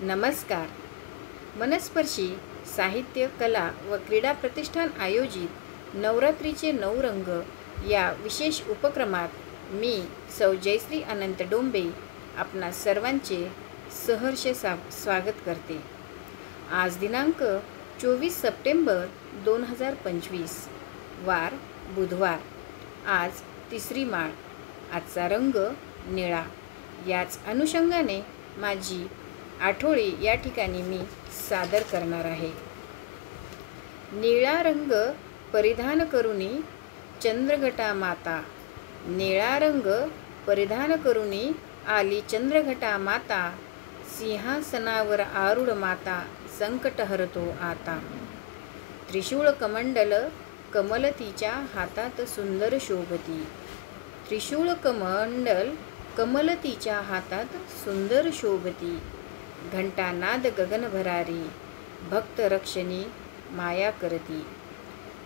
नमस्कार. मनस्पर्शी साहित्य, कला व क्रीडा प्रतिष्ठान आयोजित नवरात्रीचे 9 रंग या विशेष उपक्रमात मी सौ जयश्री अनंत डोंबे आपणा सर्वांचे सहर्ष स्वागत करते. आज दिनांक 24 सप्टेंबर 2025, वार बुधवार. आज तिसरी माळ. आजचा रंग निळा. याच अनुषंगाने माझी आठवळी या ठिकाणी मी सादर करणार आहे. निळा रंग परिधान करुनी चंद्रघटा माता. निळा रंग परिधान करुनी आली चंद्रघटा माता. सिंहासनावर आरूढ माता संकट हरतो आता. त्रिशूळ कमंडल कमल तिच्या हातात सुंदर शोभती. त्रिशूळ कमंडल कमल तिच्या हातात सुंदर शोभती. घंटानाद गगन भरारी भक्त रक्षणी माया करती.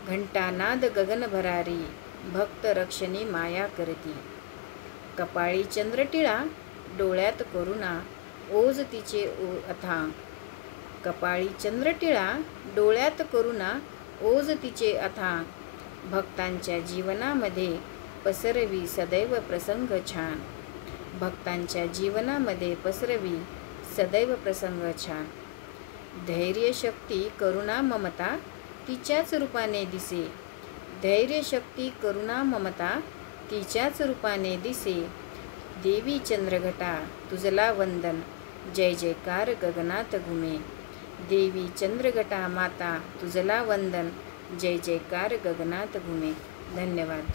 घंटानाद गगन भरारी भक्त रक्षणी माया करती. कपाळी चंद्रटिळा डोळ्यात करुणा ओज तिचे अथांग. कपाळी चंद्रटिळा डोळ्यात करुणा ओज तिचे अथांग. भक्तांच्या जीवनामध्ये पसरवी सदैव प्रसंग छान. भक्तांच्या जीवनामध्ये पसरवी सदैव प्रसंग छान. धैर्य शक्ती करुणा ममता तिच्याच रूपाने दिसे. धैर्य शक्ती करुणा ममता तिच्याच रूपाने दिसे. देवी चंद्रघटा तुझला वंदन जय जयकार गगनात घुमे. देवी चंद्रघटा माता तुझला वंदन जय जयकार गगनात घुमे. धन्यवाद.